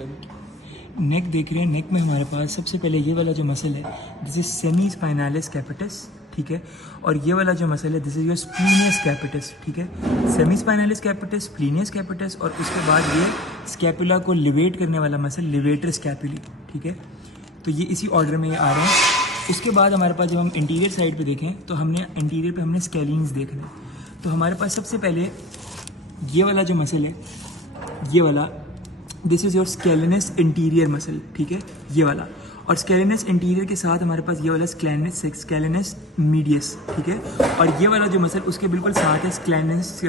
नेक देख रहे हैं, नेक में हमारे पास सबसे पहले ये वाला जो मसल है दिस इज सेमी स्पाइनालिस कैपिटस, ठीक है। और ये वाला जो मसल है दिस इज योर स्प्लीनियस कैपिटस, ठीक है। सेमी स्पाइनालिस कैपिटस, स्प्लीनियस कैपिटस, और उसके बाद ये स्कैपुला को लिवेट करने वाला मसल लिवेटर स्कैपुली, ठीक है। तो ये इसी ऑर्डर में आ रहे हैं। उसके बाद हमारे पास जब हम इंटीरियर साइड पे देखें तो हमने इंटीरियर पे हमने स्केलिन्स देखने। तो हमारे पास सबसे पहले ये वाला जो मसल है, ये वाला this is your scalenus interior muscle, ठीक है, ये वाला। और स्केलिनस इंटीरियर के साथ हमारे पास ये वाला स्केलिनस मीडियस, ठीक है। और ये वाला जो मसल उसके बिल्कुल साथ है स्केलिनस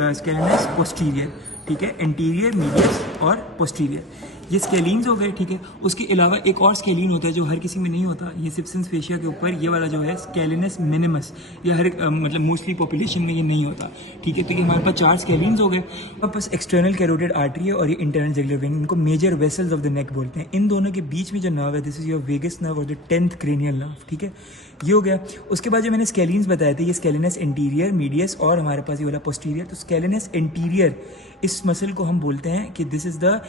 पोस्टीरियर, ठीक है, इंटीरियर, मीडियस और पोस्टीरियर। ये स्केलिन्स हो गए, ठीक है। उसके अलावा एक और स्केलिन होता है जो हर किसी में नहीं होता, ये सिप्सिस फेशिया के ऊपर ये वाला जो है स्केलिनस मिनिमस, ये हर मतलब मोस्टली पॉपुलेशन में ये नहीं होता, ठीक है। तो ये हमारे पास 4 स्केलिन्स हो गए। हमारे पास एक्सटर्नल कैरोटिड आर्टरी है और ये इंटरनल जुगुलर वेन, इनको major vessels of the neck बोलते हैं। इन दोनों के बीच में जो नर्व है this is your vagus nerve और द 10th क्रेनियल नर्व, ठीक है, ये हो गया। उसके बाद जो मैंने स्केलिन्स बताए थे ये स्केलिनस इंटीरियर, मीडियस और हमारे पास ये वाला पोस्टीरियर। तो स्केलिनस इंटीरियर इस मसल को हम बोलते हैं कि दिस इज द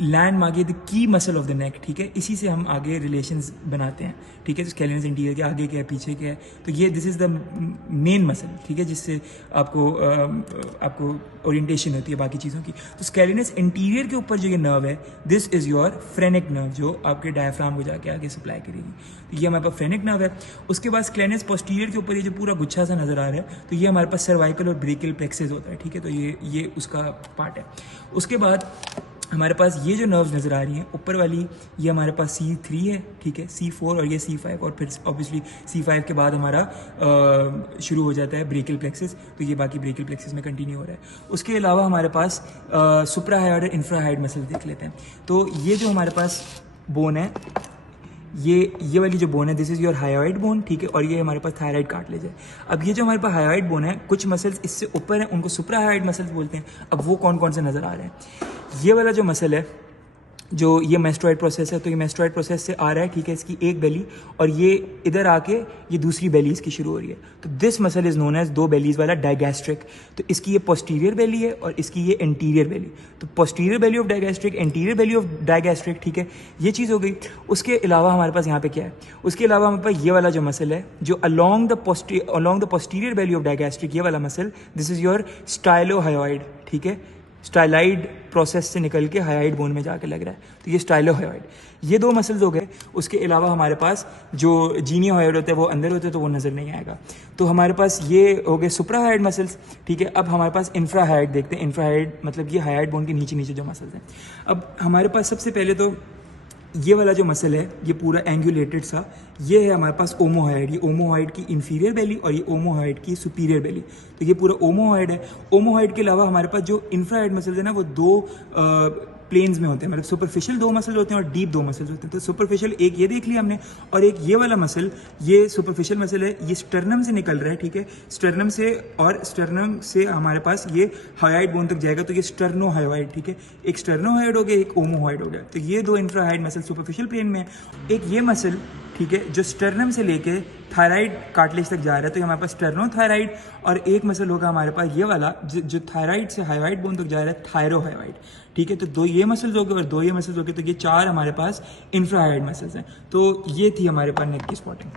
लैंड आगे the key muscle of the नेक, ठीक है। इसी से हम आगे रिलेशंस बनाते हैं, ठीक है। तो स्केलिनस इंटीरियर के आगे क्या है, पीछे क्या है, तो ये this is the main muscle, ठीक है, जिससे आपको ओरिएंटेशन होती है बाकी चीज़ों की। तो स्केलिनस इंटीरियर के ऊपर जो ये नर्व है this is your phrenic nerve, जो आपके डायफ्राम को जाके आगे सप्लाई करेगी। तो ये हमारे पास फ्रेनिक नर्व है। उसके बाद स्केलिनस पोस्टीरियर के ऊपर ये जो पूरा गुच्छा सा नज़र आ रहा है तो ये हमारे पास सर्वाइकल और ब्रेकियल प्लेक्सेस होता है, ठीक है। तो ये उसका पार्ट है। उसके बाद हमारे पास ये जो नर्व्स नज़र आ रही हैं ऊपर वाली, ये हमारे पास C3 है, ठीक है, C4 और ये C5, और फिर ऑब्वियसली C5 के बाद हमारा शुरू हो जाता है ब्रेकियल प्लेक्सिस। तो ये बाकी ब्रेकियल प्लेक्सिस में कंटिन्यू हो रहा है। उसके अलावा हमारे पास सुप्राहायोइड और इंफ्राहायोइड मसल देख लेते हैं। तो ये जो हमारे पास बोन है, ये वाली जो बोन है this is your hyoid bone, ठीक है, और ये हमारे पास थायराइड कार्टिलेज है। अब ये जो हमारे पास हायोइड बोन है, कुछ मसल्स इससे ऊपर हैं उनको सुप्राहायोइड मसल्स बोलते हैं। अब वो कौन कौन से नज़र आ रहे हैं, ये वाला जो मसल है जो ये मेस्ट्रोइड प्रोसेस है, तो ये मेस्ट्रोइड प्रोसेस से आ रहा है, ठीक है, इसकी एक बेली, और ये इधर आके ये दूसरी बेली इसकी शुरू हो रही है। तो this muscle is known as 2 bellies वाला डायगैस्ट्रिक। तो इसकी ये पोस्टीरियर बेली है और इसकी ये इंटीरियर बेली। तो posterior belly of digastric, interior belly of digastric, ठीक है, ये चीज़ हो गई। उसके अलावा हमारे पास यहाँ पे क्या है, उसके अलावा हमारे पास ये वाला जो मसल है जो along the posterior belly of digastric, ये वाला मसल दिस इज योर स्टाइलोहायोइड, ठीक है, स्टाइलाइड प्रोसेस से निकल के हायोइड बोन में जाके लग रहा है, तो ये स्टाइलोहायोइड। ये 2 मसल्स हो गए। उसके अलावा हमारे पास जो जीनियोहायोइड होता है वो अंदर होते हैं तो वो नज़र नहीं आएगा। तो हमारे पास ये हो गए सुप्राहायोइड मसल्स, ठीक है। अब हमारे पास इंफ्राहायोइड देखते हैं। इंफ्राहायोइड मतलब ये हायोइड बोन के नीचे नीचे जो मसल्स हैं। अब हमारे पास सबसे पहले तो ये वाला जो मसल है ये पूरा एंगुलेटेड सा, ये है हमारे पास ओमोहायोइड। ये ओमोहायोइड की इंफीरियर बेली और ये ओमोहायोइड की सुपीरियर बेली। तो ये पूरा ओमोहायोइड है। ओमोहायोइड के अलावा हमारे पास जो इंफ्राहायोइड मसल्स है ना वो 2 प्लेन्स में होते हैं, मतलब सुपरफिशियल 2 मसल्स होते हैं और डीप 2 मसल्स होते हैं। तो सुपरफिशियल एक ये देख लिया हमने, और एक ये वाला मसल, ये सुपरफिशियल मसल है, ये स्टर्नम से निकल रहा है, ठीक है, स्टर्नम से, और स्टर्नम से हमारे पास ये हायोइड बोन तक जाएगा, तो ये स्टर्नोहायोइड, ठीक है। एक स्टर्नोहायोइड हो गया, एक ओमोहायोइड हो गया। तो ये 2 इंफ्राहायोइड मसल सुपरफिशियल प्लेन में है। एक ये मसल, ठीक है, जो स्टर्नम से लेके थायराइड कार्टिलेज तक जा रहा है, तो हमारे पास स्टर्नोथायराइड, और एक मसल होगा हमारे पास ये वाला जो थायराइड से हायोइड बोन तक जा रहा है, थायरोहायोइड, ठीक है। तो 2 ये मसल्स हो गए और 2 ये मसल्स हो गए, तो ये 4 हमारे पास इंफ्राहायोइड मसल्स हैं। तो ये थी हमारे पास नेक की स्पॉटिंग।